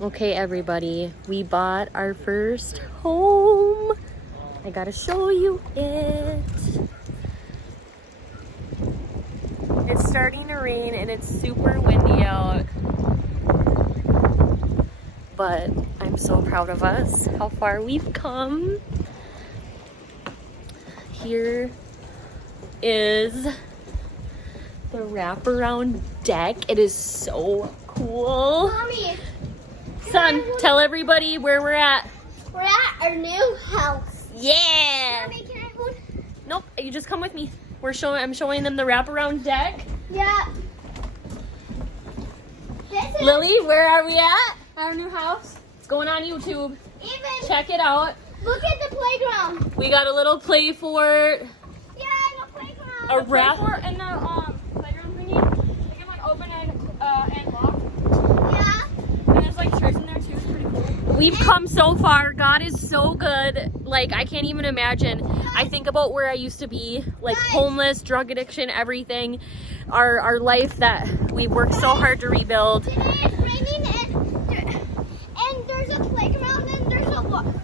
Okay, everybody, we bought our first home. I gotta show you it. It's starting to rain and it's super windy out. But I'm so proud of us, how far we've come. Here is the wraparound deck. It is so cool. Mommy, Son, tell everybody where we're at. we're at our new house. Yeah. Mommy, can I hold? Nope, you just come with me. I'm showing them the wraparound deck. Yeah. Lily, where are we at? Our new house. It's going on YouTube. Even Check it out. look at the playground. We got a little play fort. Yeah, the playground. A wrap. And the playground thingy, they can like open and lock. Yeah. And there's like chairs in there too. It's pretty cool. We've come so far. God is so good. Like, I can't even imagine. I think about where I used to be, like homeless, drug addiction, everything. Our life that we worked so hard to rebuild. Today it's raining and there's a playground and there's a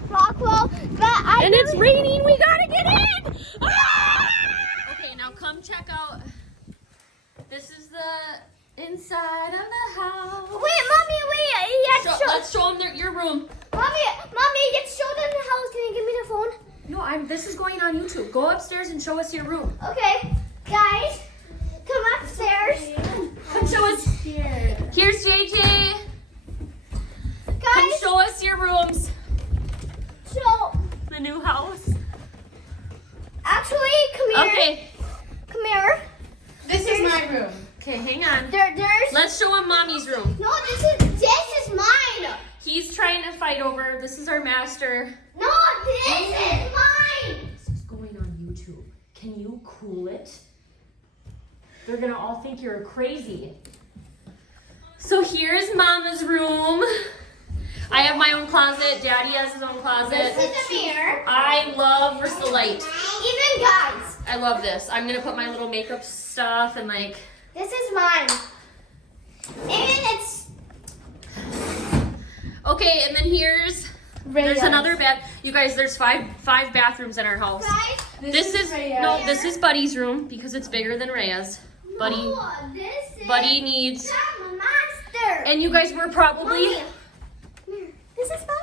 rock wall. But And it's raining. We gotta get in. Ah! Okay, now come check out. This is the inside of the house. Wait, Mommy, wait. Let's show them your room. Mommy, let's show them the house. Can you give me the phone? No, this is going on YouTube. Go upstairs and show us your room. Okay, guys, come upstairs. Come show us. Here's JJ. Come Guys, show us your rooms. so The new house. actually, come here. Okay. Come here. This is my room. Okay, hang on. There's. Let's show him Mommy's room. No, this is mine. He's trying to fight over. This is our master. No, this is mine. This is going on YouTube. Can you cool it? They're gonna all think you're crazy. So here's Mama's room. I have my own closet. Daddy has his own closet. This is the mirror. I love, where's the light? Even guys, I love this. I'm gonna put my little makeup stuff and like. this is mine. And it's. Okay, and then there's another bed. You guys, there's five bathrooms in our house. Guys, This is Buddy's room because it's bigger than Rhea's. Buddy no, this is. Buddy needs. I'm a master. And you guys, we're probably Mommy, this is my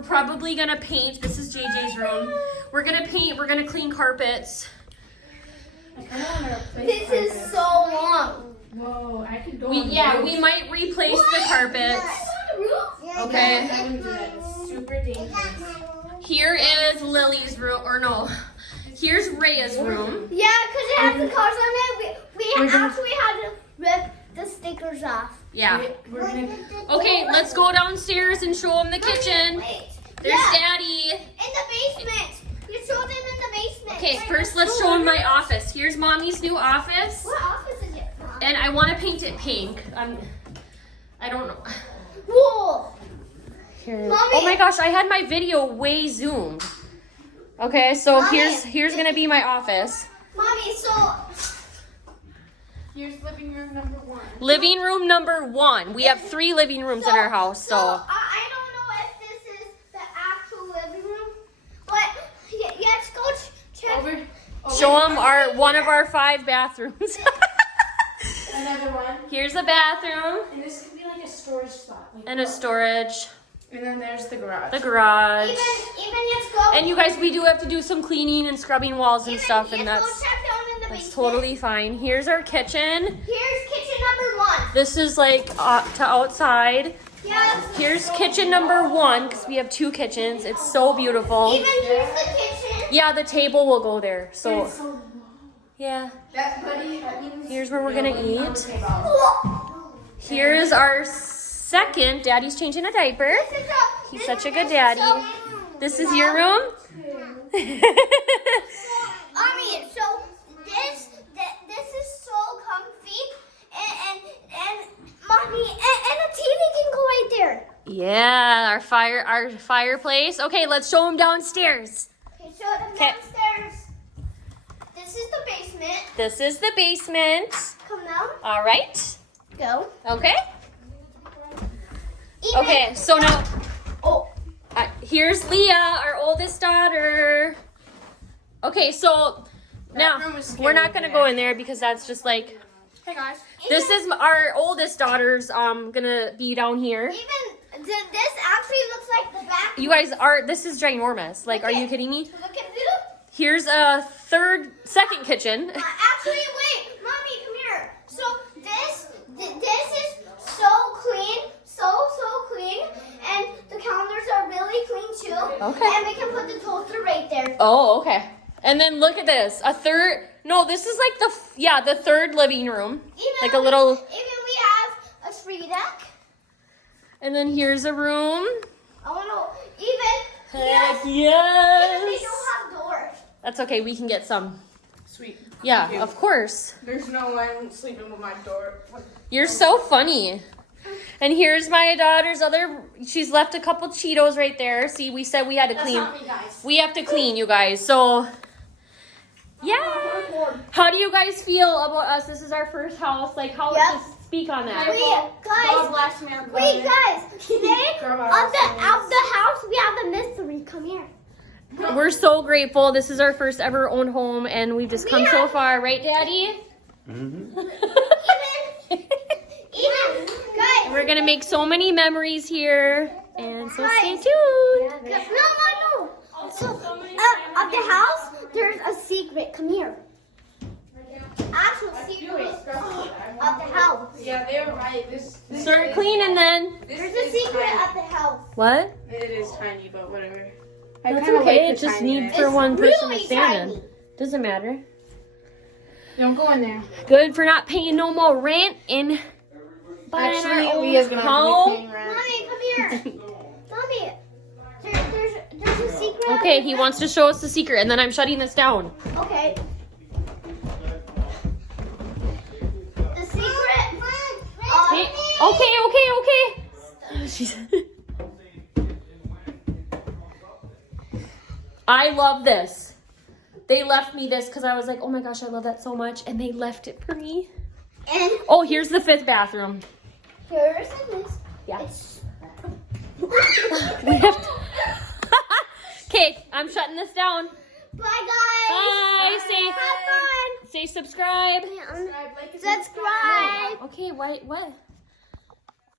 room. gonna paint. This is JJ's room. We're gonna paint. We're gonna clean carpets. This is so long. Whoa, I can go. We might replace the carpets. Okay. I wouldn't do that. It's super dangerous. Here is Lily's room, or no. Here's Rhea's room. Yeah, because it has the cars on it. We actually had to rip the stickers off. Yeah. We're gonna. Okay, let's go downstairs and show them the kitchen. Wait. There's Yeah, Daddy. in the basement. You show them in the basement. Okay, first let's show them my office. Here's Mommy's new office. What office is it? Mom? And I want to paint it pink. I don't know. Whoa. Here. Mommy. Oh my gosh, I had my video way zoomed. Okay, so Mommy. here's gonna be my office. Mommy, so Here's living room number 1. Living room number 1. We have 3 living rooms in our house, so. I don't know if this is the actual living room, but let's go check. Over. Show them one of our 5 bathrooms. Another one. Here's a bathroom And this could be like a storage spot. Like and a storage. And then there's the garage. The garage. Even let's go. And you guys, we do have to do some cleaning and scrubbing walls and stuff, and let's that's go check down in the that's basement. totally fine. Here's our kitchen. Here's kitchen number 1. This is like to outside. Yes. Here's kitchen number 1 because we have 2 kitchens. It's so beautiful. Even here's the kitchen. Yeah, the table will go there. So yeah, That buddy. That means here's where we're gonna eat. Whoa. Here's our second. Daddy's changing a diaper. He's such a good daddy. This is your room. So this is so comfy, and mommy, and a TV can go right there. Yeah, our fireplace. Okay, let's show them downstairs. Okay, show them downstairs. This is the basement. This is the basement. Come down. All right. Go. Okay. Even Okay, so now, here's Leah, our oldest daughter. Okay, so now we're not gonna go in there because that's just like. Hey guys. This is our oldest daughter's gonna be down here. Even this actually looks like the back. You guys this is ginormous. Like, are you kidding me? Look at this. Here's a second kitchen. Actually, wait, mommy, come here. So this is so clean, so clean, and the counters are really clean too. Okay. And we can put the toaster right there. Oh, okay. And then look at this. This is like the third living room. Like a little. Even we have a tree deck. And then here's a room. Oh no, even Heck even yes. we don't have doors. That's okay. We can get some. Sweet. Yeah, Thank you. of course. There's no way I'm sleeping with my door. You're so funny. And here's my daughter's she's left a couple Cheetos right there. See, we said we had to clean. Not me, guys. We have to clean, you guys. So, yeah. How do you guys feel about us? This is our first house. Like, how Yep. just speak on that? Guys, Bless America. wait, guys. Today, of the house, we have a mystery. Come here. We're so grateful. This is our first ever owned home, and we've just come so far, right, Daddy? Even, guys. We're gonna make so many memories here, and so stay tuned. No. So, of the house, there's a secret. Come here. Actual secret of the house. Yeah, they're right. This Start cleaning then. There's a secret of the house. What? It is tiny, but whatever. That's kinda okay. like It the just needs tininess. for one person really to stand tiny. in. Doesn't matter. Don't go in there. Good for not paying no more rent in buying Actually, our own Leah's gonna have to home. be paying rent. Mommy, come here. Mommy, there's a secret. Okay, he wants to show us the secret, and then I'm shutting this down. Okay. The secret. Okay. She's I love this. They left me this because I was like, oh my gosh, I love that so much, and they left it for me. And Oh, here's the 5th bathroom. here's this. Yeah. It's We have to. Okay, I'm shutting this down. Bye, guys. Bye. Have fun. Say subscribe. Subscribe. Okay, what?